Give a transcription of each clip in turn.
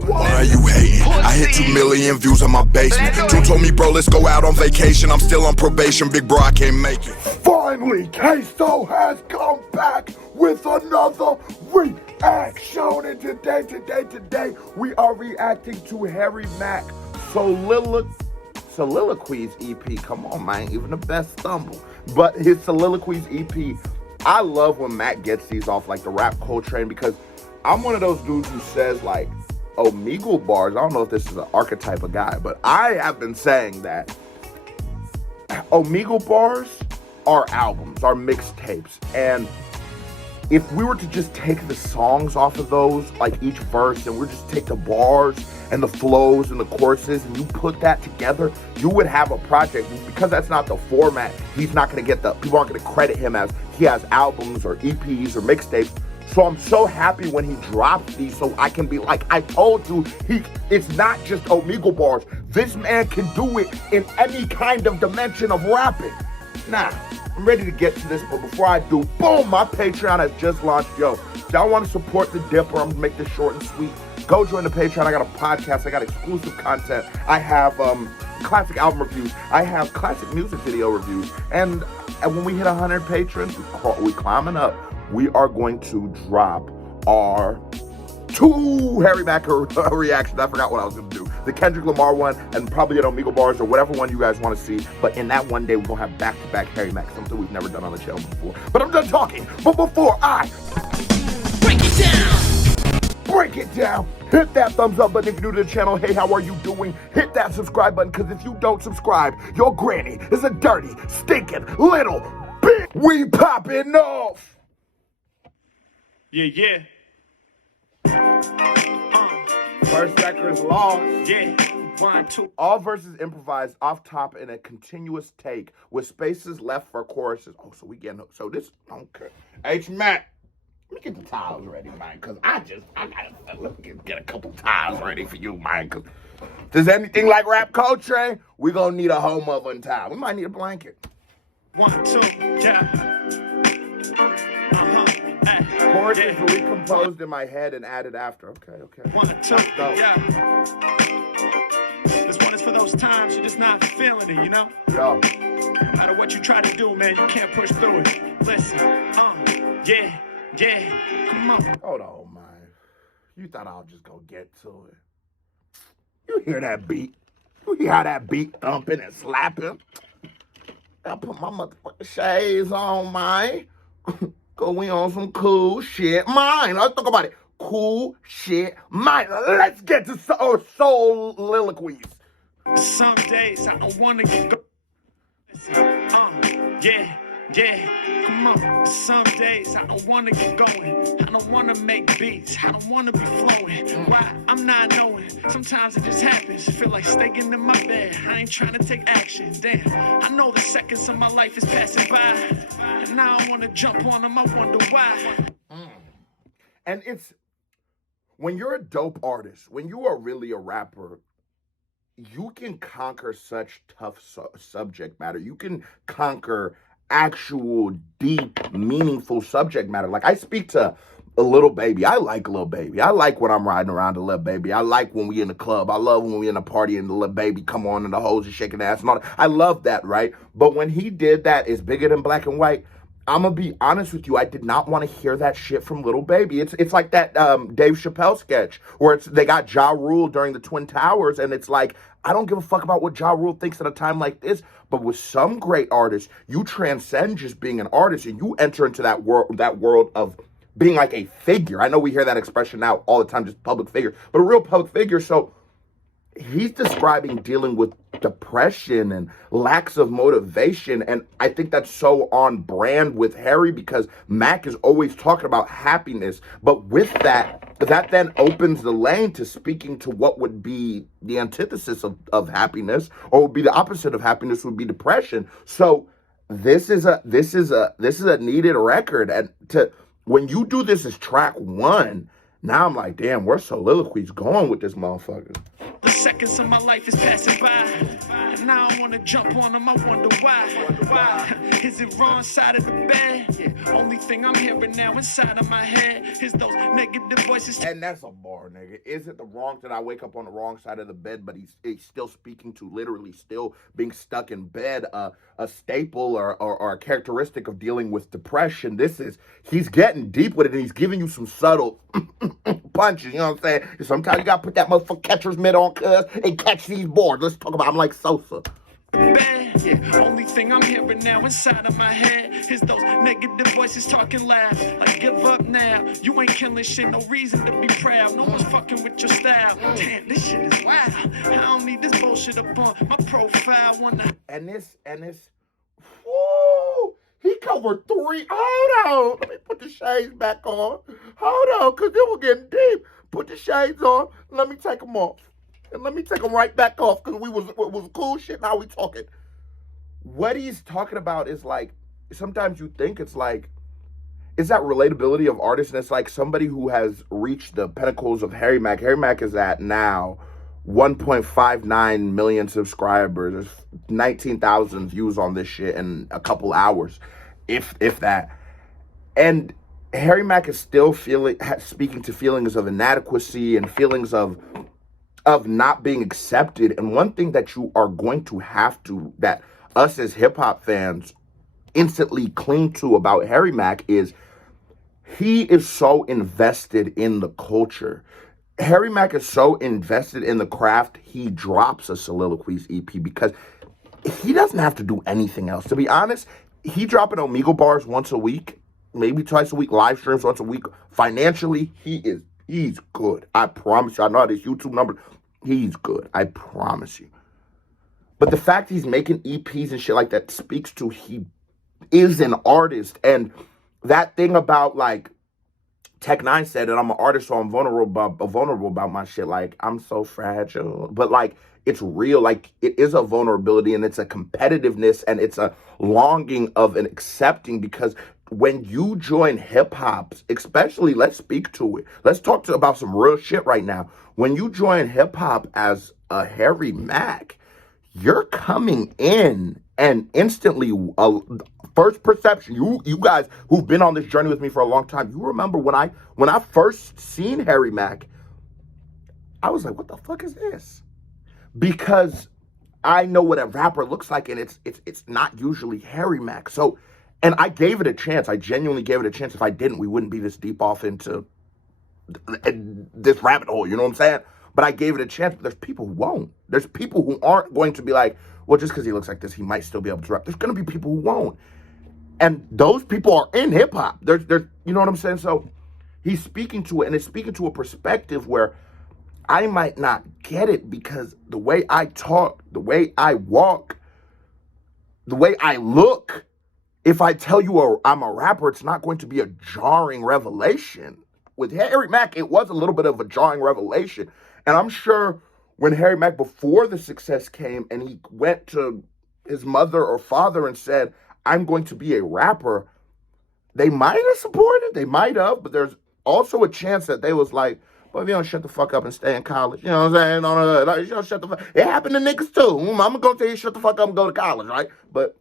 Why are you hating? I hit 2 million views on my basement. June told me, bro, let's go out on vacation. I'm still on probation, big bro, I can't make it. Finally, Queso has come back with another reaction. And today, we are reacting to Harry Mack SOULilloquies EP. Come on, man, even the best stumble. But his SOULilloquies EP, I love when Mack gets these off like the rap Coltrane, because I'm one of those dudes who says like Omegle bars. I don't know if this is an archetype of guy, but I have been saying that Omegle bars are albums, are mixtapes. And if we were to just take the songs off of those, like each verse, and we just take the bars and the flows and the choruses, and you put that together, you would have a project. Because that's not the format, he's not gonna get people aren't gonna credit him as he has albums or EPs or mixtapes. So I'm so happy when he dropped these, so I can be like, I told you, it's not just Omegle bars. This man can do it in any kind of dimension of rapping. Now, I'm ready to get to this, but before I do, boom, my Patreon has just launched. Yo, if y'all want to support the Dipper, I'm gonna make this short and sweet. Go join the Patreon. I got a podcast, I got exclusive content, I have classic album reviews, I have classic music video reviews, and when we hit 100 patrons, we climbing up, we are going to drop our 2 Harry Mack reactions. I forgot what I was going to do. The Kendrick Lamar one, and probably an Omegle bars or whatever one you guys want to see. But in that one day, we're going to have back-to-back Harry Mack, something we've never done on the channel before. But I'm done talking. But before I break it down, hit that thumbs up button if you're new to the channel. Hey, how are you doing? Hit that subscribe button, because if you don't subscribe, your granny is a dirty, stinking, little bitch. We popping off. Yeah. First record is lost. Yeah. 1, 2. All verses improvised off top in a continuous take with spaces left for choruses. Oh, so we getting, so this, okay. H Mack, let me get the tiles ready, man, because I gotta get a couple tiles ready for you, man, because if there's anything like rap Coltrane, we gonna need a home oven tile. We might need a blanket. 1, 2, yeah. Choruses recomposed in my head and added after. Okay. 1, 2, yeah. This one is for those times you're just not feeling it, you know? Yo. No matter what you try to do, man, you can't push through it. Listen, yeah, come on. Hold on, man. You thought I was just gonna get to it. You hear that beat? You hear how that beat thumping and slapping? I put my motherfucking shades on, man. Cause we on some cool shit, mine. Let's talk about it. Cool shit, mine. Let's get to SOULilloquies. Some days I don't wanna go. Yeah, come on. Some days I don't wanna get going. I don't wanna make beats. I don't wanna be flowing. Why? I'm not knowing. Sometimes it just happens. Feel like staying in my bed. I ain't trying to take action. Damn, I know the seconds of my life is passing by, and now I wanna jump on them. I wonder why. And it's, when you're a dope artist, when you are really a rapper, you can conquer such tough subject matter. You can conquer actual, deep, meaningful subject matter. Like, I speak to a Lil Baby. I like Lil Baby. I like when I'm riding around to Lil Baby. I like when we in the club. I love when we in a party and the Lil Baby come on and the hoes are shaking ass and all that. I love that, right? But when he did that, It's Bigger Than Black and White, I'm gonna be honest with you, I did not want to hear that shit from Lil Baby. It's like that Dave Chappelle sketch where they got Ja Rule during the Twin Towers, and it's like, I don't give a fuck about what Ja Rule thinks at a time like this. But with some great artists, you transcend just being an artist and you enter into that world of being like a figure. I know we hear that expression now all the time, just public figure, but a real public figure. So he's describing dealing with depression and lacks of motivation, and I think that's so on brand with Harry, because Mack is always talking about happiness, but with that then opens the lane to speaking to what would be the antithesis of happiness, or would be the opposite of happiness, would be depression. So this is a needed record, and when you do this as track 1, now I'm like, damn, where's SOULilloquies going with this motherfucker? seconds of my life is passing by. And now I wanna jump on them, I wonder why. Is it wrong side of the bed? Yeah. Only thing I'm hearing now inside of my head is those negative voices. And that's a bar, nigga. Is it the wrong that I wake up on the wrong side of the bed, but he's still speaking to literally still being stuck in bed, a staple or a characteristic of dealing with depression? He's getting deep with it, and he's giving you some subtle punches, you know what I'm saying? Sometimes you gotta put that motherfucking catcher's mitt on, cuz, and catch these boards. Let's talk about I'm like Sosa. Yeah. Only thing I'm hearing now inside of my head is those negative voices talking loud. Like, give up now. You ain't killing shit, no reason to be proud. No one's fucking with your style. Damn, this shit is wild. I don't need this bullshit up on my profile. And this, woo! He covered 3. Hold on. Let me put the shades back on. Hold on, because it was getting deep. Put the shades on. Let me take them off. And let me take them right back off, because it was cool shit. Now we talking. What he's talking about is like, sometimes you think it's like, is that relatability of artists? And it's like somebody who has reached the pinnacles of Harry Mack. Harry Mack is at now 1.59 million subscribers. There's 19,000 views on this shit in a couple hours, if that. And Harry Mack is still speaking to feelings of inadequacy and feelings of not being accepted. And one thing that you are going to have to, that us as hip-hop fans instantly cling to about Harry Mack, is he is so invested in the culture. Harry Mack is so invested in the craft, he drops a Soliloquies EP because he doesn't have to do anything else. To be honest, he dropping Omegle bars once a week, maybe twice a week, live streams once a week. Financially, he's good. I promise you. I know how this YouTube number. He's good. I promise you. But the fact he's making EPs and shit like that speaks to he is an artist. And that thing about, like, Tech9 said that I'm an artist, so I'm vulnerable about my shit. Like, I'm so fragile. But, like, it's real. Like, it is a vulnerability, and it's a competitiveness, and it's a longing of an accepting, because when you join hip-hop, especially, let's speak to it. Let's talk about some real shit right now. When you join hip-hop as a Harry Mack, you're coming in and instantly, first perception, you guys who've been on this journey with me for a long time, you remember when I first seen Harry Mack, I was like, what the fuck is this? Because I know what a rapper looks like, and it's not usually Harry Mack. So, and I gave it a chance. I genuinely gave it a chance. If I didn't, we wouldn't be this deep off into this rabbit hole, you know what I'm saying? But I gave it a chance, but there's people who won't. There's people who aren't going to be like, well, just because he looks like this, he might still be able to rap. There's going to be people who won't. And those people are in hip-hop. There's, you know what I'm saying? So he's speaking to it, and it's speaking to a perspective where I might not get it, because the way I talk, the way I walk, the way I look, if I tell you I'm a rapper, it's not going to be a jarring revelation. With Harry Mack, it was a little bit of a jarring revelation. And I'm sure when Harry Mack, before the success came, and he went to his mother or father and said, I'm going to be a rapper, they might have supported, they might have, but there's also a chance that they was like, well, if you don't shut the fuck up and stay in college, you know what I'm saying? You don't shut the fuck. It happened to niggas too. I'm going to tell you, shut the fuck up and go to college, right? But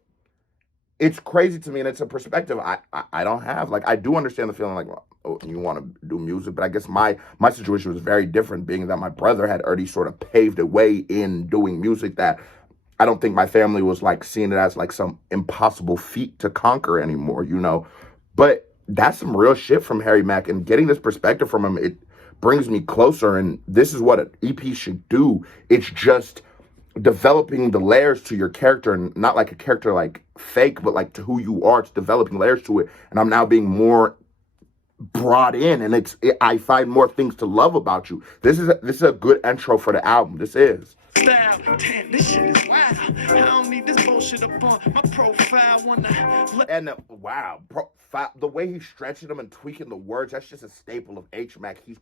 it's crazy to me, and it's a perspective I don't have. Like, I do understand the feeling like, well, oh, you want to do music, but I guess my situation was very different, being that my brother had already sort of paved a way in doing music that I don't think my family was like seeing it as like some impossible feat to conquer anymore, you know? But that's some real shit from Harry Mack, and getting this perspective from him, it brings me closer, and this is what an EP should do. It's just developing the layers to your character, and not like a character like fake, but like to who you are. It's developing layers to it, and I'm now being more brought in, and I find more things to love about you. This is a good intro for the album. This is. Style. Damn, this shit is wild. I don't need this bullshit up on my profile. And the way he's stretching them and tweaking the words, that's just a staple of H Mack. He's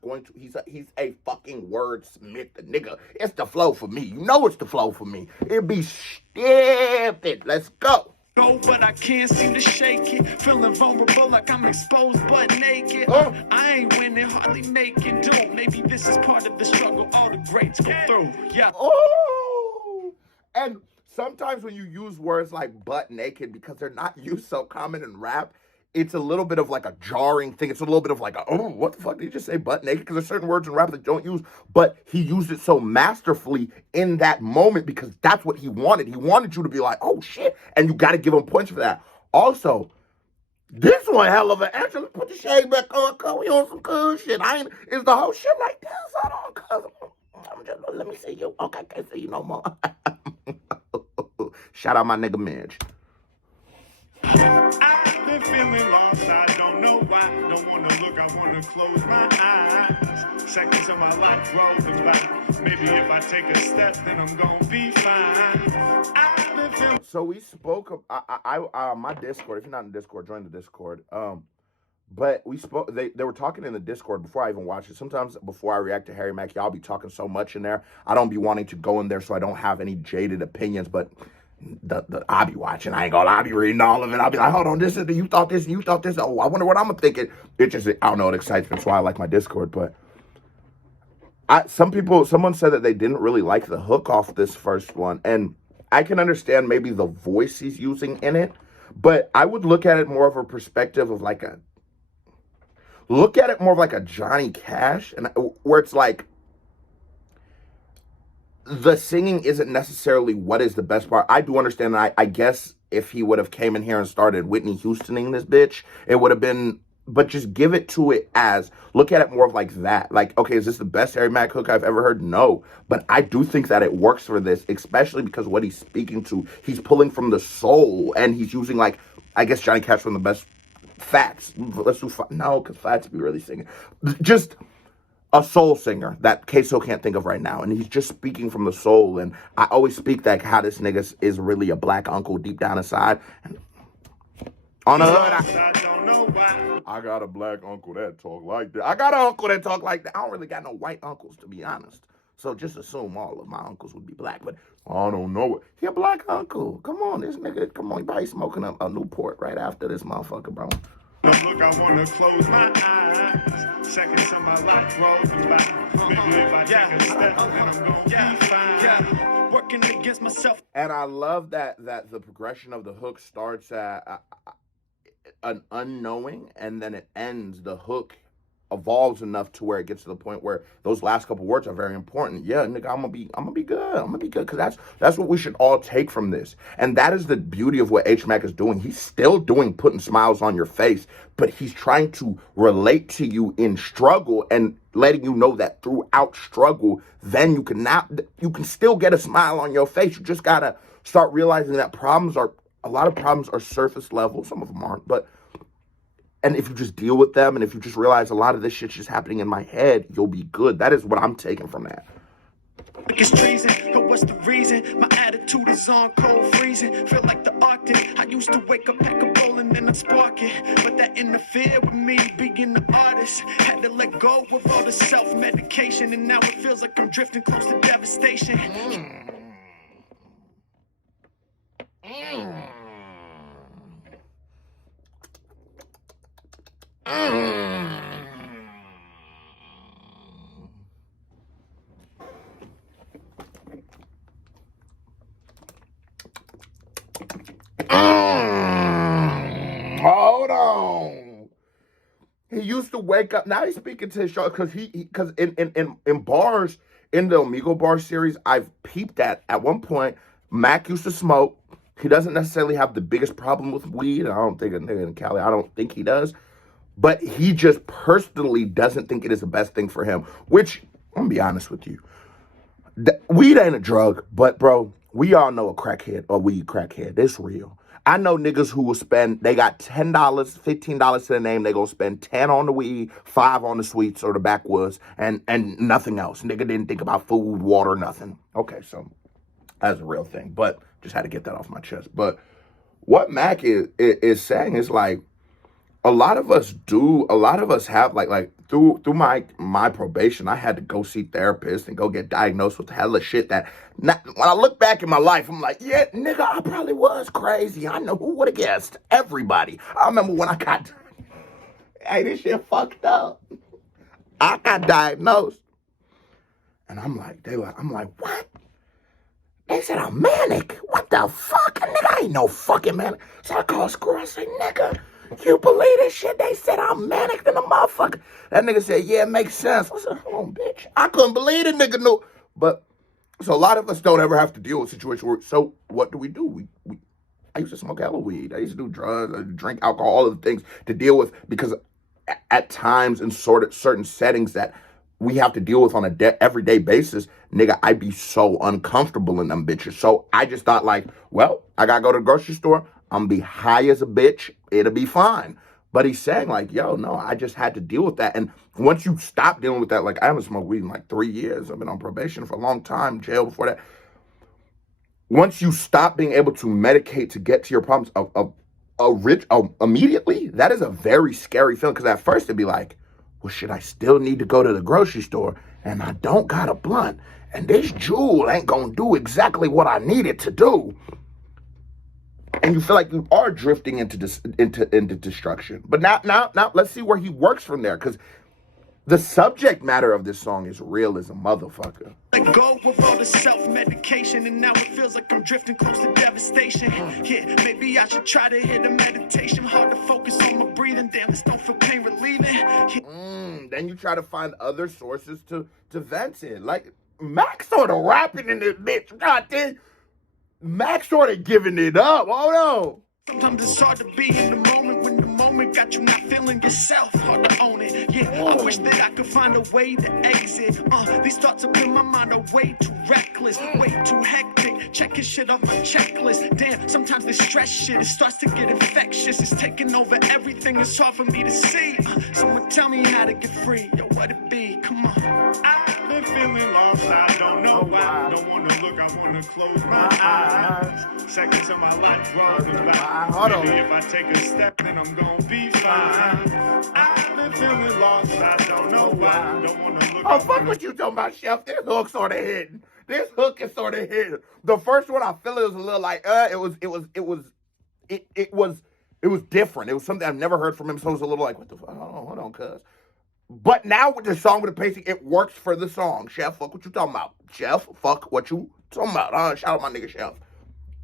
a fucking wordsmith, the nigga. It's the flow for me. You know it's the flow for me. It be stupid. Let's go. go, but I can't seem to shake it. Feeling vulnerable like I'm exposed but naked. I ain't winning, hardly making do. Maybe this is part of the struggle all the greats go through. Yeah. Oh, and sometimes when you use words like butt naked, because they're not used so common in rap, it's a little bit of like a jarring thing. It's a little bit of like, oh, what the fuck did you just say butt naked? Because there's certain words in rap that don't use, but he used it so masterfully in that moment because that's what he wanted. He wanted you to be like, oh shit, and you got to give him points for that. Also, this one hell of an answer. Let's put the shade back on, cuz we on some cool shit. Is the whole shit like this? Hold on, cuz. Let me see you. Okay, I can't see you no more. Shout out my nigga Midge. I've been feeling lost, I don't know why. Don't wanna look, I wanna close my eyes. Seconds of my life rolling by. Maybe if I take a step, then I'm gonna be fine. I've been feeling. So we spoke of my Discord. If you're not in Discord, join the Discord. But we spoke. They were talking in the Discord before I even watched it. Sometimes before I react to Harry Mack, y'all be talking so much in there. I don't be wanting to go in there, so I don't have any jaded opinions. But I be watching. I ain't gonna lie. I be reading all of it. I'll be like, hold on, this is you thought this, and you thought this. Oh, I wonder what I'm thinking. It just, I don't know. It excites me. That's why I like my Discord. But someone said that they didn't really like the hook off this first one, and I can understand maybe the voice he's using in it. But I would look at it more of a perspective of like a. Look at it more of like a Johnny Cash, and where it's like the singing isn't necessarily what is the best part. I do understand that. I guess if he would have came in here and started Whitney Houstoning this bitch, it would have been. But just give it to it as, look at it more of like that. Like, okay, is this the best Harry Mack hook I've ever heard? No. But I do think that it works for this, especially because what he's speaking to, he's pulling from the soul, and he's using like, I guess Johnny Cash from the best. Fats. Let's do no, because Fats be really singing. Just a soul singer that Queso can't think of right now, and he's just speaking from the soul. And I always speak that how this nigga is really a black uncle deep down inside. And on the hood, I got a black uncle that talk like that. I got an uncle that talk like that. I don't really got no white uncles, to be honest. So just assume all of my uncles would be black, but I don't know it. He a black uncle. Come on, this nigga. Come on, he probably smoking up a Newport right after this motherfucker, bro. Look, I wanna close my eyes. Seconds of my life rolling by. Maybe if I take a step, then I'm gonna be fine. Yeah. Working against myself. And I love that the progression of the hook starts at an unknowing, and then it ends. The hook evolves enough to where it gets to the point where those last couple words are very important. Yeah, nigga, I'm gonna be good. I'm gonna be good, because that's what we should all take from this. And that is the beauty of what H Mack is doing. He's still putting smiles on your face, but he's trying to relate to you in struggle and letting you know that throughout struggle, then you can still get a smile on your face. You just gotta start realizing that a lot of problems are surface level. Some of them aren't, and if you just deal with them, and if you just realize a lot of this shit's just happening in my head, you'll be good. That is what I'm taking from that. Like it's treason, but what's the reason? My attitude is on cold freezing. Feel like the Arctic. I used to wake up, pack a bowl, and then I'd spark it. But that interfered with me being the artist. Had to let go of all the self-medication, and now it feels like I'm drifting close to devastation. Hold on. He used to wake up. Now he's speaking to his show because because in bars, in the Omegle Bar series, I've peeped that at one point Mack used to smoke. He doesn't necessarily have the biggest problem with weed. I don't think a nigga in Cali, I don't think he does. But he just personally doesn't think it is the best thing for him, which, I'm gonna be honest with you. Weed ain't a drug, but bro, we all know a crackhead or weed crackhead. It's real. I know niggas who will spend, they got $10, $15 to their name. They gonna spend 10 on the weed, 5 on the sweets or the backwoods, and nothing else. Nigga didn't think about food, water, nothing. Okay, so that's a real thing, but just had to get that off my chest. But what Mack is saying is like, a lot of us have like through my probation, I had to go see therapists and go get diagnosed with hella shit that when I look back in my life, I'm like, yeah, nigga, I probably was crazy. I know who would have guessed. Everybody. I remember when I got, hey, this shit fucked up. I got diagnosed. And I'm like, what? They said I'm manic. What the fuck? Nigga, I ain't no fucking manic. So I called Screw. I said, nigga, you believe this shit? They said I'm manic than a motherfucker. That nigga said, yeah, it makes sense. I said, hold on, bitch. I couldn't believe the nigga knew. But, so a lot of us don't ever have to deal with situations where, so what do? I used to smoke hella weed. I used to do drugs, I drink alcohol, all of the things to deal with, because at times in certain settings that we have to deal with on a everyday basis, nigga, I'd be so uncomfortable in them bitches. So I just thought like, well, I gotta go to the grocery store. I'm gonna be high as a bitch. It'll be fine. But he's saying like, yo, no, I just had to deal with that. And once you stop dealing with that, like I haven't smoked weed in like 3 years. I've been on probation for a long time, jail before that. Once you stop being able to medicate to get to your problems immediately, that is a very scary feeling. Because at first it'd be like, well, shit, I still need to go to the grocery store and I don't got a blunt. And this jewel ain't gonna do exactly what I need it to do. And you feel like you are drifting into destruction. But now, let's see where he works from there. Because the subject matter of this song is real as a motherfucker. Let go with all the self-medication, and now it feels like I'm drifting close to devastation. Yeah, maybe I should try to hit a meditation. Hard to focus on my breathing. Damn, this don't feel pain relieving. Then you try to find other sources to vent in. Like, Mack sort of rapping in this bitch. God damn. Mack sort of giving it up. Hold on. Sometimes it's hard to be in the moment when the moment got you not feeling yourself. Hard to own it. Yeah, I wish that I could find a way to exit. These thoughts up in my mind are way too reckless, way too hectic. Checking shit off my checklist. Damn, sometimes this stress shit, it starts to get infectious. It's taking over everything. It's hard for me to see. Someone tell me how to get free. Yo, what it be? Come on. I've been feeling lost. I don't know why. Don't wanna look. I wanna close my eyes. Seconds of my life running by. Hold on. Maybe if I take a step, then I'm gonna be fine. I've been feeling lost. I don't know why. Don't wanna look. Oh, fuck what you talking about, Chef. This hook sort of hidden. This hook is sort of hidden. The first one, I feel it was a little like, it was different. It was something I've never heard from him. So it was a little like, what the fuck? Hold on, cuz. But now with the song with the pacing, it works for the song. Chef, fuck what you talking about. Chef, fuck what you talking about. Shout out my nigga Chef.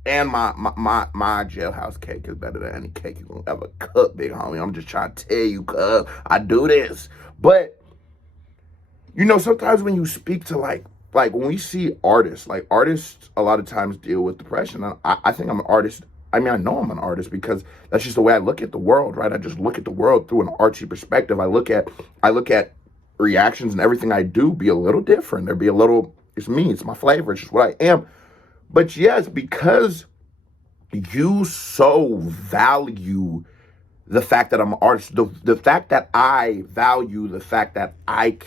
And my jailhouse cake is better than any cake you gonna ever cook, big homie. I'm just trying to tell you, cuz I do this. But, you know, sometimes when you speak to like when we see artists, like artists a lot of times deal with depression. I think I'm an artist. I mean, I know I'm an artist because that's just the way I look at the world, right? I just look at the world through an artsy perspective. I look at reactions and everything I do be a little different. There be a little, it's me, it's my flavor, it's just what I am. But yes, because you so value the fact that I'm an artist, the fact that I value the fact that I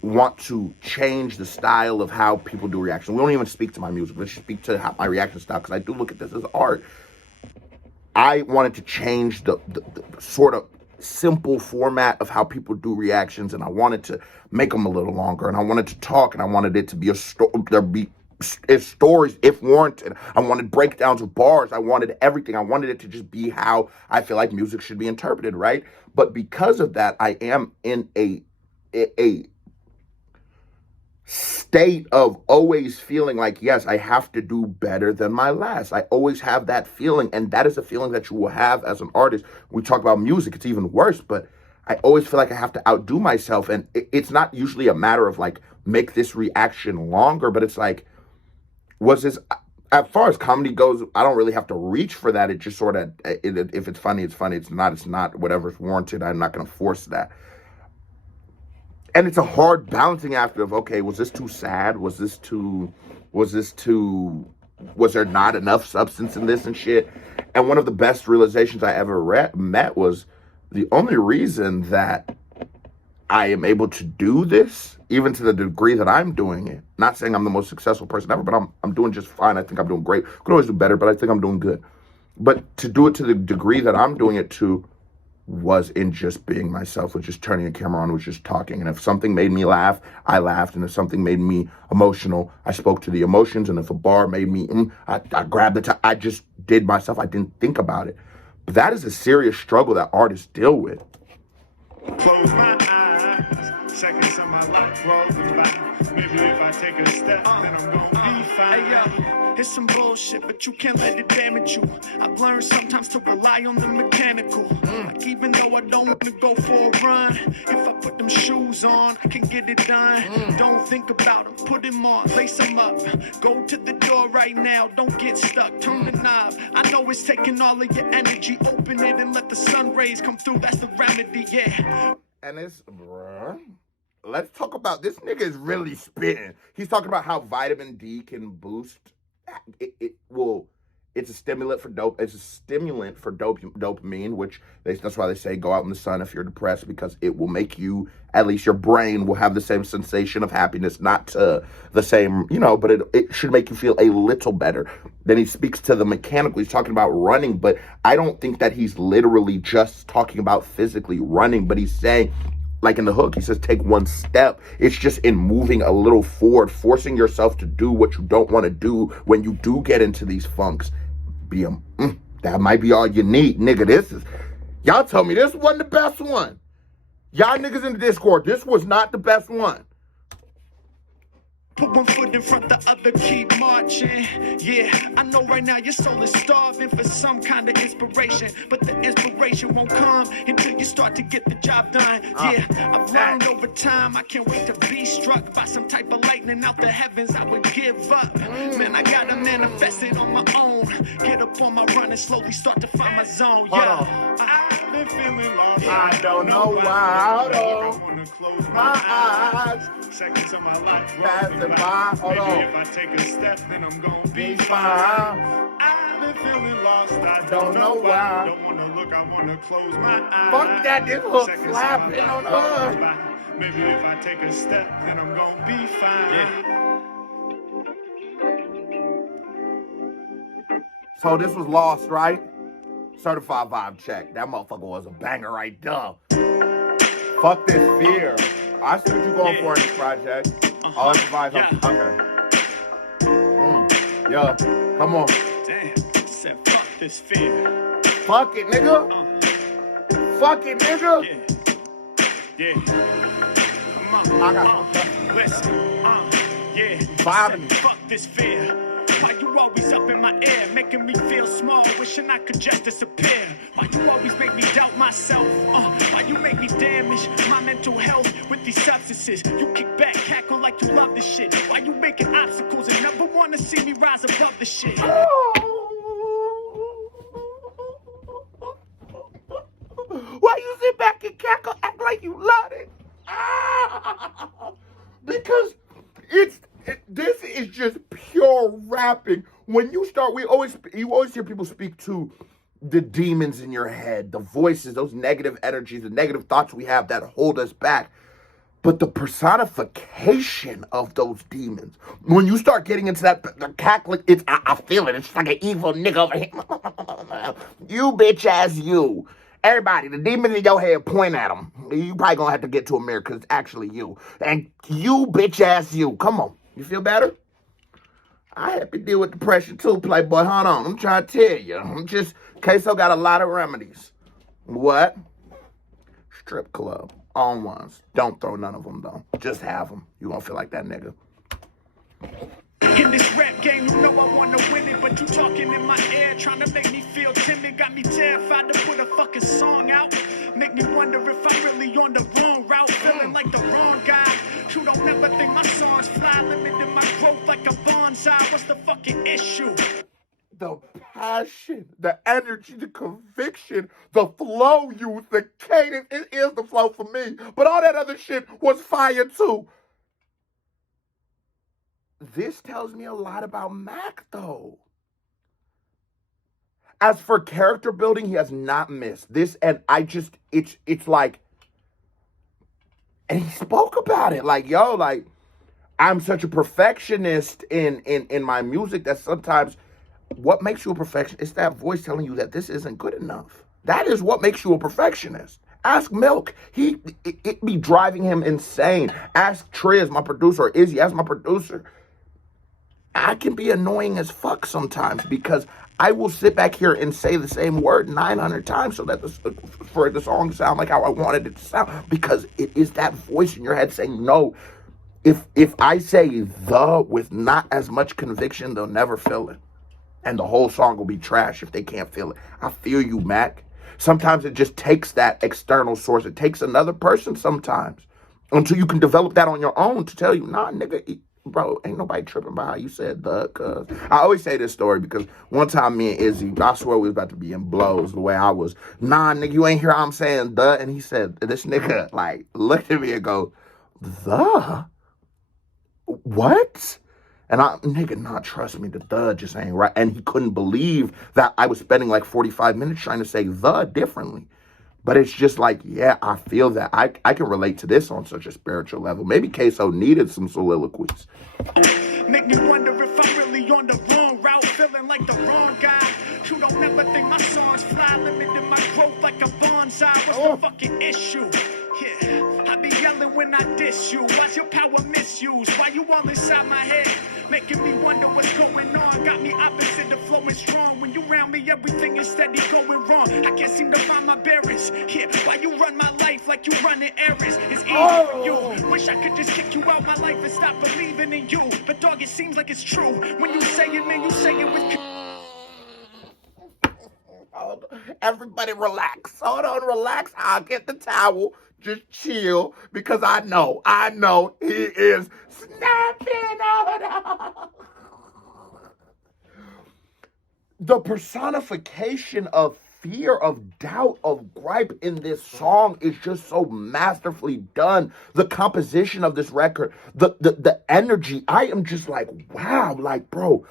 want to change the style of how people do reaction. We don't even speak to my music. Let's speak to my reaction style, because I do look at this as art. I wanted to change the sort of simple format of how people do reactions, and I wanted to make them a little longer, and I wanted to talk, and I wanted it to be stories if warranted. I wanted breakdowns of bars. I wanted everything. I wanted it to just be how I feel like music should be interpreted, right? But because of that, I am in a state of always feeling like, yes, I have to do better than my last. I always have that feeling, and that is a feeling that you will have as an artist. When we talk about music, it's even worse, but I always feel like I have to outdo myself, and it's not usually a matter of like, make this reaction longer, but it's like, was this, as far as comedy goes, I don't really have to reach for that. It just sort of, if it's funny, it's funny. It's not, whatever's warranted. I'm not going to force that. And it's a hard balancing act of, okay, was this too sad? Was there not enough substance in this and shit? And one of the best realizations I ever met was the only reason that I am able to do this, even to the degree that I'm doing it, not saying I'm the most successful person ever, but I'm doing just fine. I think I'm doing great. Could always do better, but I think I'm doing good. But to do it to the degree that I'm doing it to was in just being myself, was just turning a camera on, was just talking. And if something made me laugh, I laughed. And if something made me emotional, I spoke to the emotions. And if a bar made me, I grabbed it. I just did myself. I didn't think about it. But that is a serious struggle that artists deal with. Close my eyes, seconds of my life rolling by. Maybe if I take a step, then I'm gonna be fine. Hey, yo, it's some bullshit, but you can't let it damage you. I've learned sometimes to rely on the mechanical. Like even though I don't want to go for a run, if I put them shoes on, I can get it done. Don't think about them, put them on, lace them up. Go to the door right now, don't get stuck, turn the knob. I know it's taking all of your energy, open it and let the sun rays come through, that's the remedy, yeah. And it's, bruh, let's talk about, this nigga is really spitting. He's talking about how vitamin D can boost, it's a stimulant for dopamine, which that's why they say go out in the sun if you're depressed, because it will make you, at least your brain will have the same sensation of happiness, not to the same, but it should make you feel a little better. Then he speaks to the mechanical, he's talking about running, but I don't think that he's literally just talking about physically running, but he's saying, like in the hook, he says, take one step. It's just in moving a little forward, forcing yourself to do what you don't want to do when you do get into these funks. That might be all you need, nigga. Y'all told me this wasn't the best one. Y'all niggas in the Discord, this was not the best one. Put one foot in front, the other keep marching. Yeah, I know right now your soul is starving for some kind of inspiration, but the inspiration won't come until you start to get the job done. Yeah, I've learned over time, I can't wait to be struck by some type of lightning out the heavens. I would give up. Man, I gotta manifest it on my own. Get up on my run and slowly start to find my zone. Yeah, I've been feeling lost. I don't know why. I wanna close my eyes. Seconds of my life passing by. Hold on. If I take a step, then I'm gonna be fine. I've been feeling lost. I don't know why. Don't wanna look, I wanna close my eyes. Fuck that, this hook slapping on her. Maybe if I take a step, then I'm gonna be fine. Yeah. So this was Lost, right? Certified vibe check. That motherfucker was a banger right there. Fuck this fear. I see what you going for in this project. I'll improvise. Okay. Yeah. Come on. Damn. Said fuck this fear. Fuck it, nigga. Fuck it, nigga. Yeah. Come on. I got listen. Yeah. Vibing. Fuck this fear. Why you always up in my ear, making me feel small, wishing I could just disappear? Why you always make me doubt myself? Why you make me damage my mental health with these substances? You kick back, cackle like you love this shit. Why you making obstacles and never want to see me rise above the shit? Why you sit back and cackle, act like you love it? Because this is just pure rapping. When you start, you always hear people speak to the demons in your head, the voices, those negative energies, the negative thoughts we have that hold us back. But the personification of those demons, when you start getting into that, the cackling, I feel it. It's like an evil nigga over here. You bitch ass you. Everybody, the demons in your head, point at them. You probably gonna have to get to a mirror because it's actually you. And you bitch ass you. Come on. You feel better? I have to deal with depression too, Playboy. Hold on. I'm trying to tell you. Queso got a lot of remedies. What? Strip club. On ones. Don't throw none of them, though. Just have them. You won't feel like that nigga. In this rap game, you know I wanna win it, but you talking in my ear, trying to make me feel timid, got me terrified to put a fucking song out. Make me wonder if I'm really on the wrong route, feeling like the wrong guy. You don't ever think my songs fly, limiting my growth like a bonsai. What's the fucking issue? The passion, the energy, the conviction, the flow used, the cadence, it is the flow for me. But all that other shit was fire too. This tells me a lot about Mack, though. As for character building, he has not missed. This, and it's like, and he spoke about it, like, yo, like, I'm such a perfectionist in my music that sometimes what makes you a perfectionist? It's that voice telling you that this isn't good enough. That is what makes you a perfectionist. Ask Milk. It be driving him insane. Ask Triz, my producer, or Izzy, ask my producer. I can be annoying as fuck sometimes because I will sit back here and say the same word 900 times so that for the song to sound like how I wanted it to sound, because it is that voice in your head saying no. If I say the with not as much conviction, they'll never feel it. And the whole song will be trash if they can't feel it. I feel you, Mac. Sometimes it just takes that external source. It takes another person sometimes until you can develop that on your own to tell you, nah, nigga, bro, ain't nobody tripping by how you said the, cuz. I always say this story because one time me and Izzy, I swear we was about to be in blows the way I was. Nah, nigga, you ain't hear how I'm saying the? And he said, this nigga, like, looked at me and go, the? What? And nigga, nah, trust me, the just ain't right. And he couldn't believe that I was spending like 45 minutes trying to say the differently. But it's just like, yeah, I feel that. I can relate to this on such a spiritual level. Maybe Queso needed some soliloquies. Make me wonder if I'm really on the wrong route, feeling like the wrong guy. You don't ever think my songs fly, limiting my growth like a bonsai. What's the fucking issue? Yeah, I be yelling when I diss you. Why's your power misused? Why you all inside my head? Making me wonder what's going on. Got me opposite of flowing strong. When you round me, everything is steady going wrong. I can't seem to find my bearings. Yeah, why you run my life like you running errands? It's easy for you. Wish I could just kick you out my life and stop believing in you. But dog, it seems like it's true. When you say it, man, you say it with... Everybody relax. Hold on, relax. I'll get the towel. Just chill, because I know he is snapping out. The personification of fear, of doubt, of gripe in this song is just so masterfully done. The composition of this record, the energy, I am just like, wow, like, bro,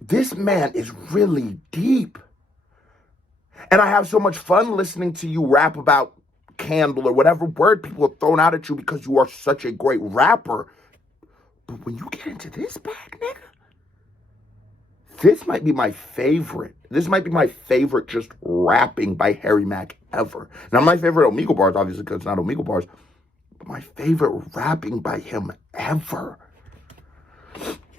this man is really deep. And I have so much fun listening to you rap about candle or whatever word people are throwing out at you because you are such a great rapper. But when you get into this bag, nigga, this might be my favorite. This might be my favorite just rapping by Harry Mack ever. Now, my favorite Omegle bars, obviously, because it's not Omegle bars, but my favorite rapping by him ever.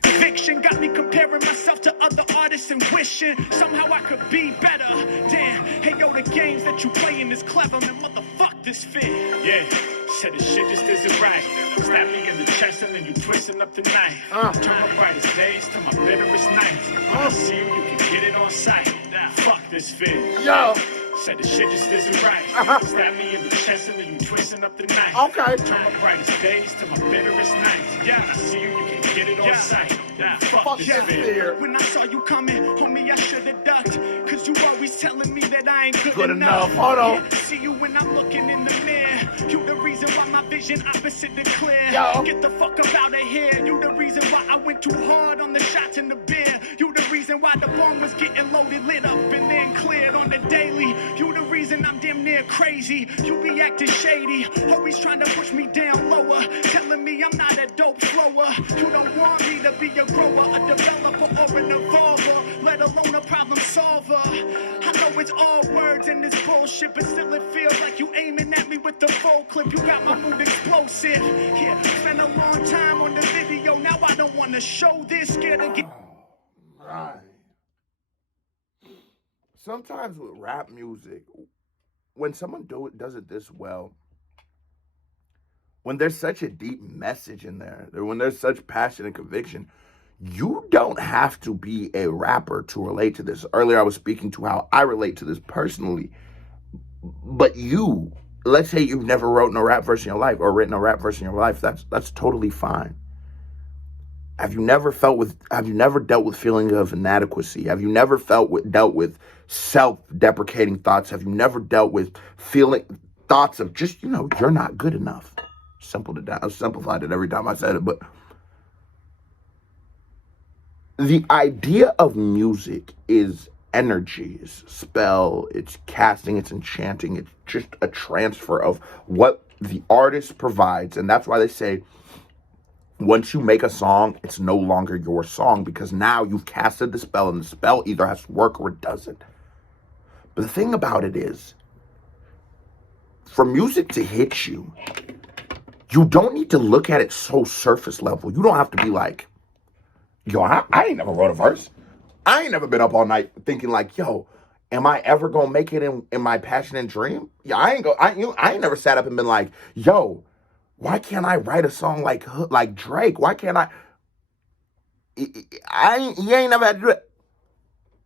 Fiction got me comparing myself to other artists and wishing somehow I could be better. Damn, hey yo, the games that you playing is clever, man, motherfuck this fit. Yeah, said this shit just isn't right. Stab me in the chest and then you twisting up the knife. Turn my brightest days to my bitterest nights. When I see you, you can get it on sight. Fuck this fit. Yo. Said the shit just isn't right. Stab me in the chest and then you twisting up the knife. Okay. Turn my brightest days to my bitterest nights. Yeah, I see you, you can get it on sight. Fuck this fear. When I saw you coming, homie, I should've ducked. Cause you always telling me that I ain't good enough. Hold on. Yeah, see you when I'm looking in the mirror. You the reason why my vision opposite the clear. Yo. Get the fuck up out of here. You the reason why I went too hard on the shots and the beer. You the reason why the bomb was getting loaded, lit up, and then cleared on the daily. You the reason I'm damn near crazy. You be acting shady, always trying to push me down lower, telling me I'm not a dope flower. You don't want me to be a grower, a developer, or an evolver, let alone a problem solver. I know it's all words in this bullshit, but still it feels like you aiming at me with the full clip. You got my mood explosive. Yeah, spent a long time on the video, now I don't want to show this. Scared to get... Right. Sometimes with rap music, when someone does it this well, when there's such a deep message in there, when there's such passion and conviction, you don't have to be a rapper to relate to this. Earlier I was speaking to how I relate to this personally, but you, let's say you've never written a rap verse in your life or written a rap verse in your life, that's totally fine. Have you never dealt with feelings of inadequacy? Have you never dealt with self-deprecating thoughts? Have you never dealt with thoughts of just, you're not good enough? Simplified it every time I said it, but the idea of music is energy, it's spell, it's casting, it's enchanting, it's just a transfer of what the artist provides. And that's why they say, once you make a song, it's no longer your song because now you've casted the spell, and the spell either has to work or it doesn't. But the thing about it is, for music to hit you, you don't need to look at it so surface level. You don't have to be like, yo, I ain't never wrote a verse. I ain't never been up all night thinking like, yo, am I ever gonna make it in my passion and dream? Yeah, I ain't never sat up and been like, yo, why can't I write a song like Drake? Why can't you ain't never had to do it.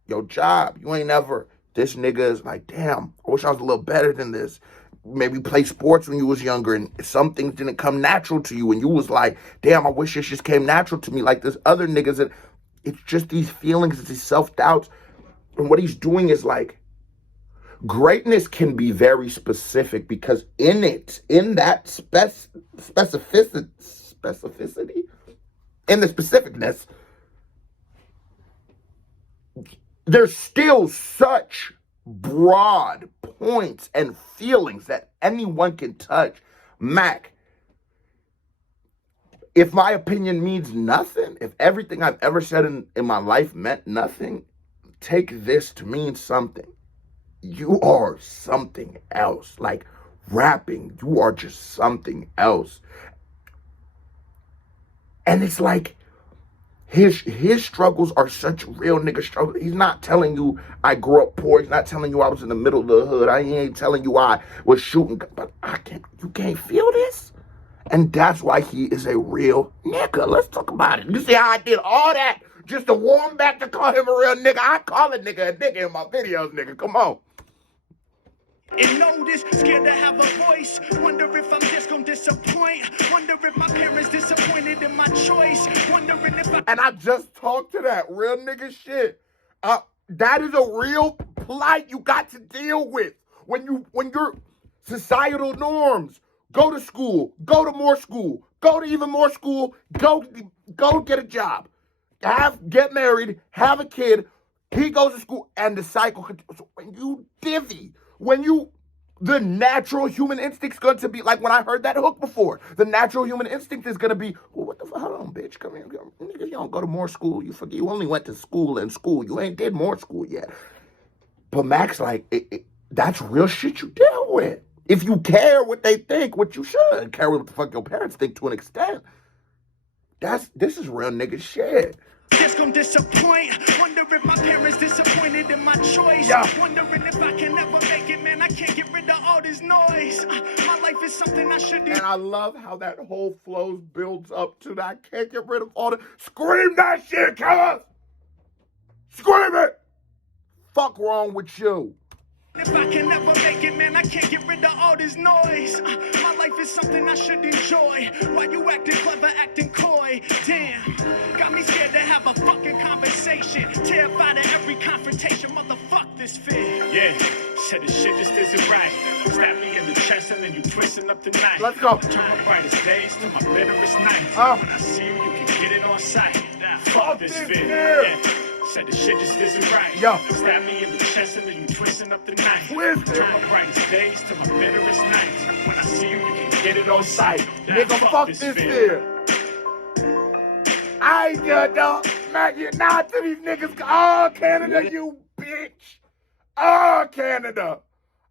Your job, you ain't never. This nigga is like, damn, I wish I was a little better than this. Maybe play sports when you was younger and some things didn't come natural to you and you was like, damn, I wish this just came natural to me like this other niggas. And it's just these feelings, it's these self-doubts. And what he's doing is like, greatness can be very specific because in that specificity, in the specificness, there's still such broad points and feelings that anyone can touch. Mack, if my opinion means nothing, if everything I've ever said in my life meant nothing, take this to mean something. You are something else. Like rapping, you are just something else. And it's like, his struggles are such real nigga struggles. He's not telling you I grew up poor. He's not telling you I was in the middle of the hood. He ain't telling you I was shooting. But you can't feel this? And that's why he is a real nigga. Let's talk about it. You see how I did all that just to warm back to call him a real nigga? I call a nigga in my videos, nigga. Come on. And notice, scared to have a voice. Wonder if I'm just gonna disappoint. Wonder if my parents disappointed in my choice. Wondering if I... And I just talked to that real nigga shit. That is a real plight you got to deal with. When your societal norms, go to school, go to more school, go to even more school, go get a job, get married, have a kid, he goes to school, and the cycle continues. So when you divvy, the natural human instinct's going to be, like when I heard that hook before, the natural human instinct is going to be, well, what the fuck, hold on, bitch, come here, nigga, you don't go to more school, you only went to school and school, you ain't did more school yet. But Mack's like, that's real shit you deal with. If you care what they think, what you should, care what the fuck your parents think to an extent, this is real nigga shit. Just gonna disappoint. Wonder if my parents disappointed in my choice. Yeah. Wondering if I can ever make it, man. I can't get rid of all this noise. My life is something I should do. And I love how that whole flows builds up to that. I can't get rid of all the... Scream that shit, cuz! Scream it! Fuck wrong with you? If I can never make it, man, I can't get rid of all this noise. My life is something I should enjoy. Why you acting clever, acting coy? Damn, got me scared to have a fucking conversation. Terrified of every confrontation, motherfuck this fit. Yeah, said the shit just isn't right. Stab me in the chest and then you twisting up the knife. Let's go. Turn my brightest days to my bitterest nights. When I see you, you can get it on sight. Fuck this fit. Yeah. Said the shit just isn't right. Yo. Stab me in the chest and then you twisting up the knife. Turn my brightest days to my bitterest nights. When I see you, you can get it on sight. Nigga, fuck this fear. I ain't your dog. Mack, you're not to these niggas. Oh, Canada, you bitch. Oh, Canada.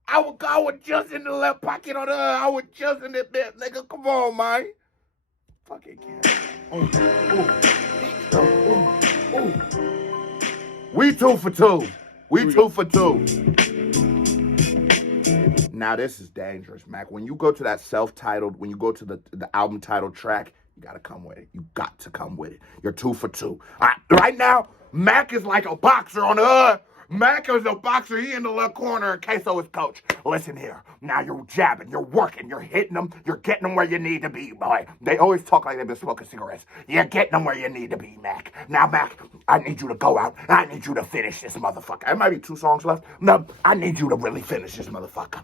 I was just in the left pocket on the other. I was just in that bit. Nigga, come on, man. Fucking Canada. Ooh. We 2 for 2. We 2 for 2. Now this is dangerous, Mack. When you go to that self-titled, when you go to the album title track, you gotta come with it. You got to come with it. You're 2 for 2. Right now, Mack is like a boxer on the other. Mack is a boxer. He in the left corner. Queso is coach. Listen here. Now you're jabbing. You're working. You're hitting them. You're getting them where you need to be, boy. They always talk like they've been smoking cigarettes. You're getting them where you need to be, Mack. Now, Mack, I need you to go out. I need you to finish this motherfucker. There might be 2 songs left. No, I need you to really finish this motherfucker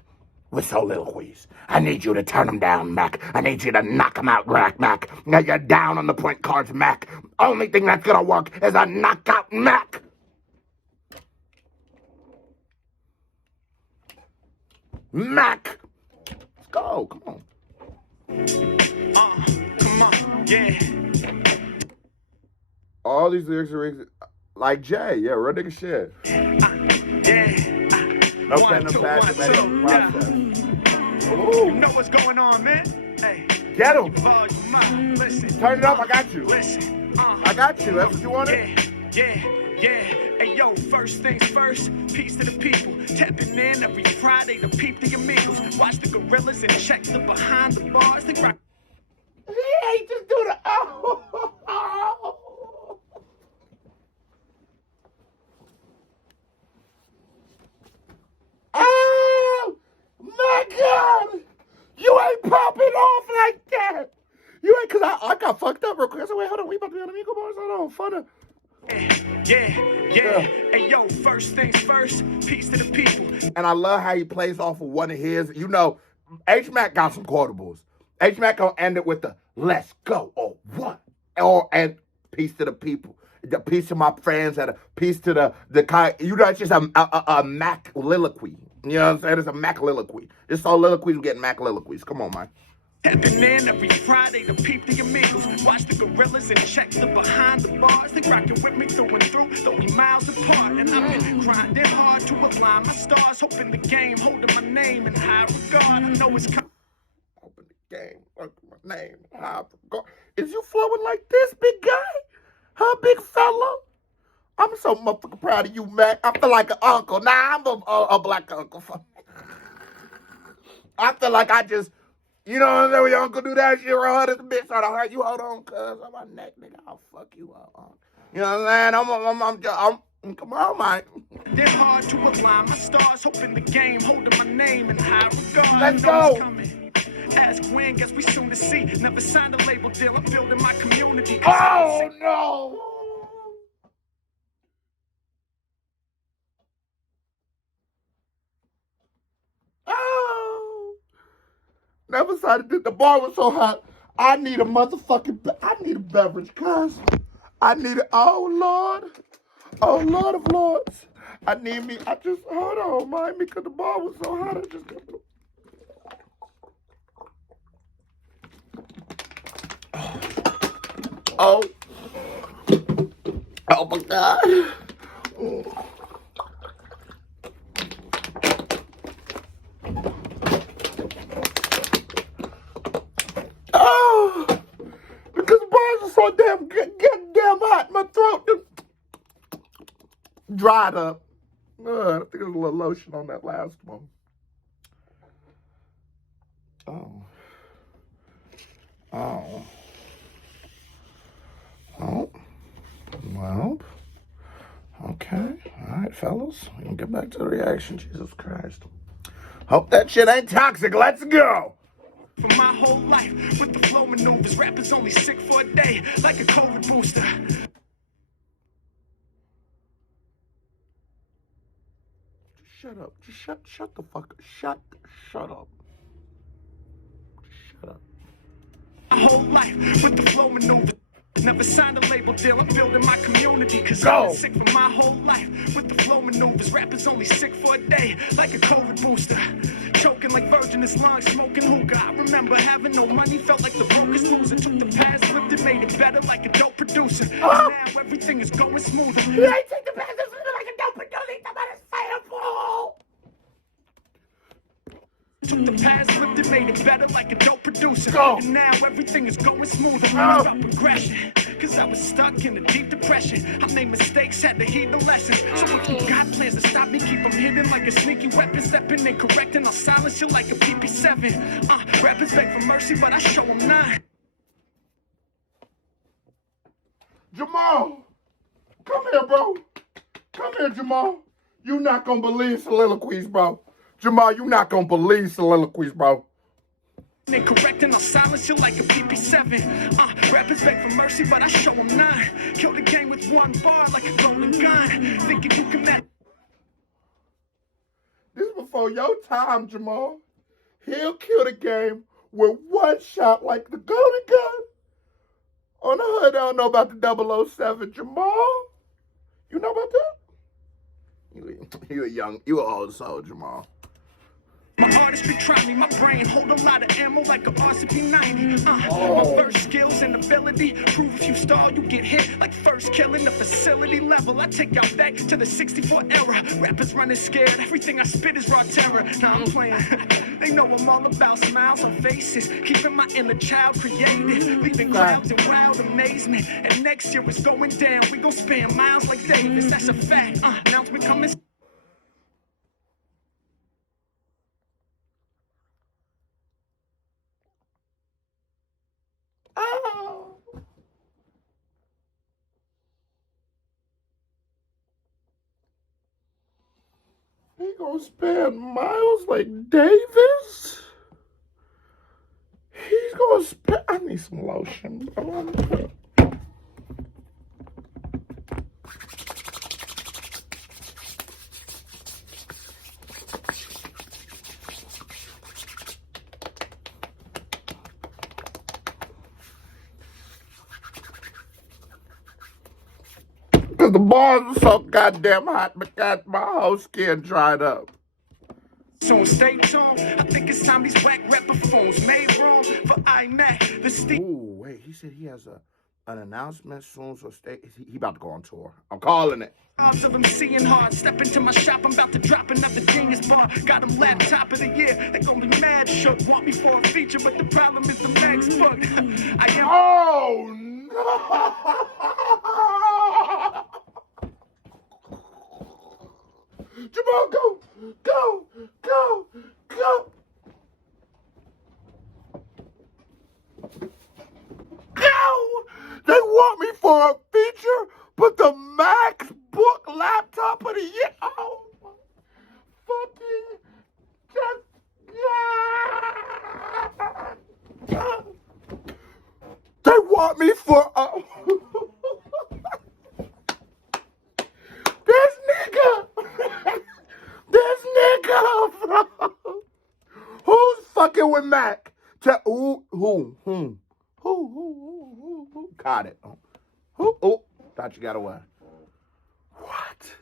with SOULilloquies. I need you to turn them down, Mack. I need you to knock them out, Mack. Now you're down on the point cards, Mack. Only thing that's gonna work is a knockout, Mack. Mack. Let's go. Come on. Come on. Yeah. All these lyrics are like Jay. Yeah, real nigga shit. No pain, no passion, medical process. Ooh. You know what's going on, man? Hey. Get him. Listen. Turn it up. I got you. Listen. I got you. That's what you wanted? Yeah. Hey, yo, first things first, peace to the people. Tapping in every Friday to peep the amigos. Watch the gorillas and check the behind the bars. They rock. He just do the Oh my God! You ain't popping off like that. You ain't, cause I got fucked up real quick. I said, wait, hold on, we about to be on the Amigo bars. Hold on, fun. Yeah. Hey, yo, first things first, peace to the people. And I love how he plays off of one of his. You know, H-Mack got some quotables. H-Mack gonna end it with the "let's go" or what, and peace to the people. The peace to my friends, and a peace to the kind. You know, it's just a Mack-liloquy. You know what I'm saying? It's a Mack-liloquy. It's all liloquies getting Mack-liloquies. Come on, man. Tapping in every Friday to peep the amigos. Watch the gorillas and check the behind the bars. They rockin' with me through and through, though we miles apart. And I've been grinding hard to align my stars. Hoping the game, holding my name in high regard. I know it's coming. Open the game, look at my name in high regard. Is you flowing like this, big guy? Huh, big fella? I'm so motherfucking proud of you, Mack. I feel like an uncle. Nah, I'm a black uncle. I feel like I just, you know what I'm saying, when your uncle do that shit, real hard as a bitch, try to hurt you. Hold on, cuz, on my neck, nigga. I'll fuck you up. You know what I'm saying? I'm come on, man. They're hard to align my stars, hoping the game, holding my name in high regard. Let's go. Ask when, guess we soon to see. Never signed a label deal, I'm building my community. Oh, no. Oh. Never signed it. The bar was so hot. I need a beverage, cuz. Oh, Lord of Lords. Hold on, mind me, because the bar was so hot. Oh my God. Oh, because the bars are so damn hot. My throat dried up. I think there's a little lotion on that last one. Oh. Well, okay. All right, fellas. We're going to get back to the reaction. Jesus Christ. Hope that shit ain't toxic. Let's go. For my whole life, with the flow maneuvers, rappers only sick for a day, like a COVID booster. Shut up. Just shut the fuck up. Shut up. Shut up. My whole life, with the flow maneuvers. Never signed a label deal, I'm building my community. Cause Go. I've been sick for my whole life. With the flow maneuvers, rappers only sick for a day, like a COVID booster. Choking like virgin, this lungs, smoking hookah. I remember having no money, felt like the brokest loser. Took the past, flipped it, made it better like a dope producer. And now everything is going smoother. You ain't take the past, flipped it like a dope producer. Somebody sample. Took the past, flipped it, made it better like a dope producer. Go. And now everything is going smoother. It's about progression. Cause I was stuck in a deep depression. I made mistakes, had to heed the lessons. So if you got plans to stop me, keep them hidden like a sneaky weapon. Stepping and correcting, I'll silence you like a PP7. Rappers beg for mercy, but I show them none. Jamal, come here, bro. Come here, Jamal. You not gonna believe SOULilloquies, bro. Jamal, you not gonna believe SOULilloquies, bro. And correcting, I'll silence you like a PP7. Rappers beg for mercy, but I show them none. Kill the game with one bar like a golden gun. Thinking you can match. This before your time, Jamal. He'll kill the game with one shot like the golden gun. On the hood, I don't know about the 007, Jamal. You know about that? You a young, you an old soul, Jamal. My artistry try me. My brain hold a lot of ammo like a RCP-90. My verse skills and ability prove if you stall, you get hit like first kill in the facility level. I take y'all back to the 64 era. Rappers running scared, everything I spit is raw terror. Now I'm playing. They know I'm all about smiles on faces, keeping my inner child creative, leaving crowds in wild amazement. And next year it's going down. We gon' span miles like Davis. That's a fact. Now it's becoming. He gonna span miles like Davis? He's gonna span. I need some lotion, bro. Cause the bars are so goddamn hot, but got my whole skin dried up. So stay tuned. I think it's time these whack rapper phones made wrong for Mack. The Steve. Ooh, wait, he said he has an announcement soon, so stay. He about to go on tour. I'm calling it. Of them seeing hard. Step into my shop, I'm about to drop another genius bar. Got them laptop of the year. They gonna be mad shook. Want me for a feature, but the problem is the Mack's booked. I am. Oh no! Jamal, go, go, go, go. Go! They want me for a feature, but the Max book laptop of the year. Oh, fucking just. They want me for a. This nigga, bro. Who's fucking with Mack? Who? Got it. Who? Thought you got away. What?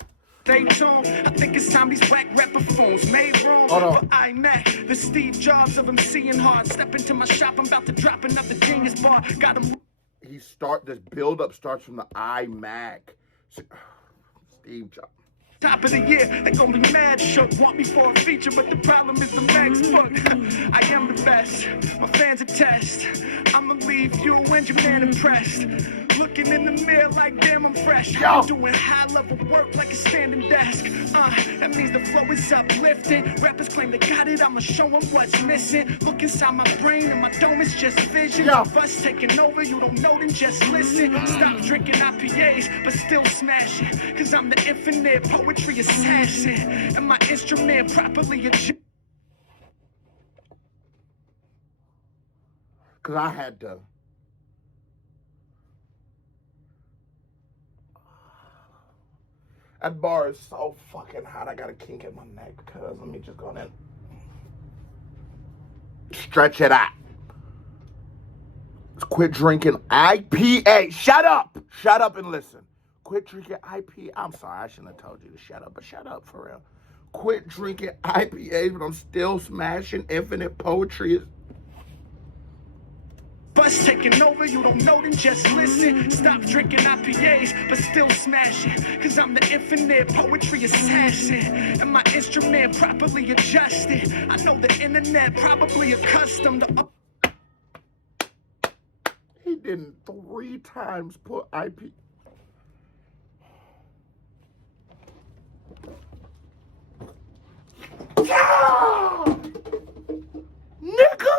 Stay tuned. I think it's time these whack rapper phones made wrong for Mack. The Steve Jobs of seeing hard. Step into my shop, I'm about to drop another genius bar. Got him. This build up starts from the iMac. Steve Jobs. Top of the year, they gon' be mad shook. Want me for a feature, but the problem is the Mack's booked. I am the best, my fans attest. I'ma leave you and your man impressed. Looking in the mirror like damn I'm fresh. I'm doing high level work like a standing desk. That means the flow is uplifted. Rappers claim they got it, I'ma show them what's missing. Look inside my brain and my dome is just vision. Bus taking over, you don't know, then just listen. Stop drinking IPAs, but still smashing. Cause I'm the infinite poetry assassin. And my instrument properly adjusted. Cause I had to. That bar is so fucking hot. I got a kink in my neck. Cause let me just go in. Stretch it out. Let's quit drinking IPA. Shut up. Shut up and listen. Quit drinking IPA. I'm sorry, I shouldn't have told you to shut up, but shut up for real. Quit drinking IPAs, but I'm still smashing infinite poetry. Bus taking over, you don't know, then just listen. Stop drinking IPAs, but still smashing. Cause I'm the infinite poetry assassin. And my instrument properly adjusted. I know the internet probably accustomed to. He didn't 3 times put IP. Yeah! Nigga!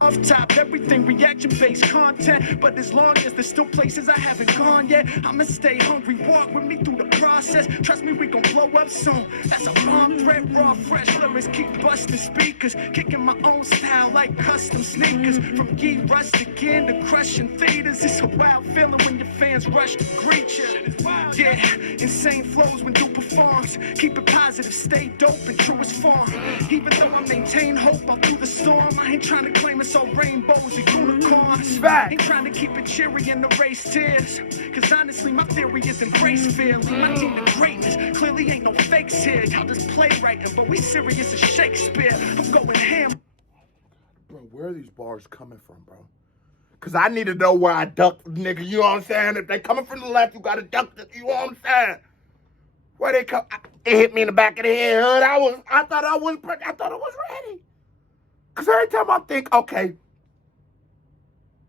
Off top, everything reaction-based content. But as long as there's still places I haven't gone yet, I'ma stay hungry, walk with me through the process. Trust me, we gon' blow up soon. That's a bomb threat, raw, fresh lyrics. Keep busting speakers, kicking my own style like custom sneakers. From Ye Rust again to crushing theaters. It's a wild feeling when your fans rush to greet you. Yeah, insane flows when you performs. Keep it positive, stay dope in truest form. Even though I maintain hope all through the storm, I ain't trying to claim it's all about rainbows and unicorns. Fact. Ain't trying to keep it cheery and erase tears. Cause honestly, my theory is embrace feeling. My team of greatness clearly ain't no fakes here. Y'all just playwriting, but we serious as Shakespeare. I'm going ham. Bro, where are these bars coming from, bro? Cause I need to know where I duck, nigga. You know what I'm saying? If they coming from the left, you gotta duck. You know what I'm saying? Where they come? It hit me in the back of the head. Hood. I thought I was ready. Cause every time I think, okay,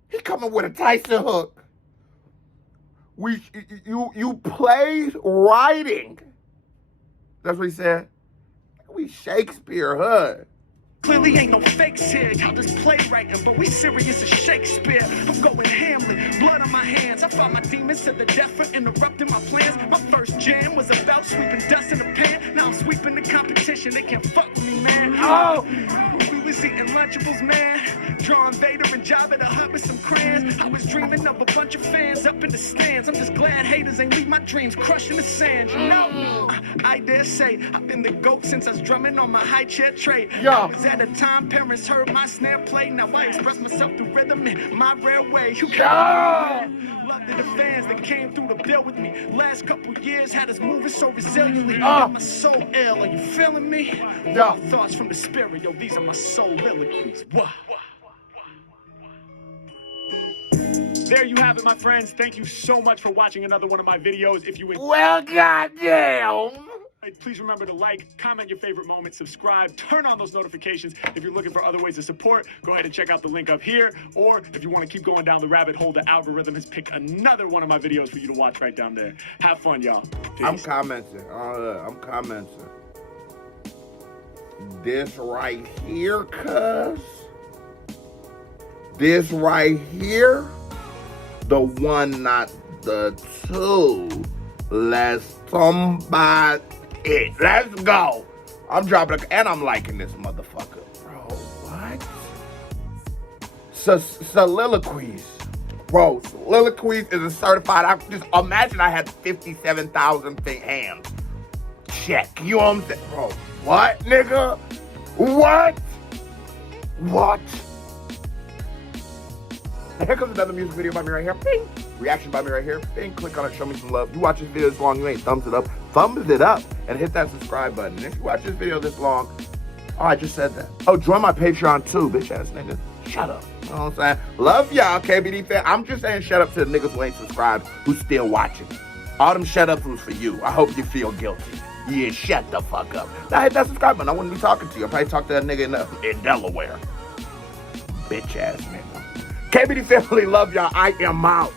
he coming with a Tyson hook. You played writing. That's what he said. We Shakespeare hood. Clearly ain't no fakes here. Y'all just playwriting, but we serious as Shakespeare. I'm going Hamlet, blood on my hands. I fought my demons to the death for interrupting my plans. My first jam was about sweeping dust in a pan. Now I'm sweeping the competition. They can't fuck with me, man. Oh! We was eating Lunchables, man. Drawing Vader and Jabba the Hutt with some crayons. I was dreaming of a bunch of fans up in the stands. I'm just glad haters ain't leave my dreams crushed in the sand. You know, I dare say I've been the GOAT since I was drumming on my high chair tray. Yeah. At a time, parents heard my snare play. Now I express myself through rhythm in my rare way. You Yeah. love to the fans that came through to build with me. Last couple years had us moving so resiliently. Got my soul ill. Are you feeling me? Yeah. Thoughts from the spirit. Yo, these are my SOULilloquies. Wah. There you have it, my friends. Thank you so much for watching another one of my videos. If you Well, goddamn. please remember to like, comment your favorite moments, subscribe, turn on those notifications. If you're looking for other ways to support, go ahead and check out the link up here. Or if you want to keep going down the rabbit hole, the algorithm has picked another one of my videos for you to watch right down there. Have fun, y'all. Peace. I'm commenting. I'm commenting. This right here, cuz. This right here. The one, not the two. Let's somebody it. Let's go. I'm dropping and I'm liking this motherfucker. Bro, what? SOULilloquies. Bro, SOULilloquies is a certified. I just imagine I had 57,000 hands. Check. You know what I'm saying? Bro, what, nigga? What? What? And here comes another music video by me right here. Bing. Reaction by me right here. Bing. Click on it. Show me some love. You watch this video this long, you ain't thumbs it up. Thumbs it up and hit that subscribe button. And if you watch this video this long, oh, I just said that. Oh, join my Patreon too, bitch ass nigga. Shut up. You know what I'm saying? Love y'all, KBD fan. I'm just saying shut up to the niggas who ain't subscribed, who's still watching. All them shut ups was for you. I hope you feel guilty. Yeah, shut the fuck up. Now hit that subscribe button. I wouldn't be talking to you. I'd probably talk to that nigga in Delaware. Bitch ass nigga. KBD family, love y'all. I am out.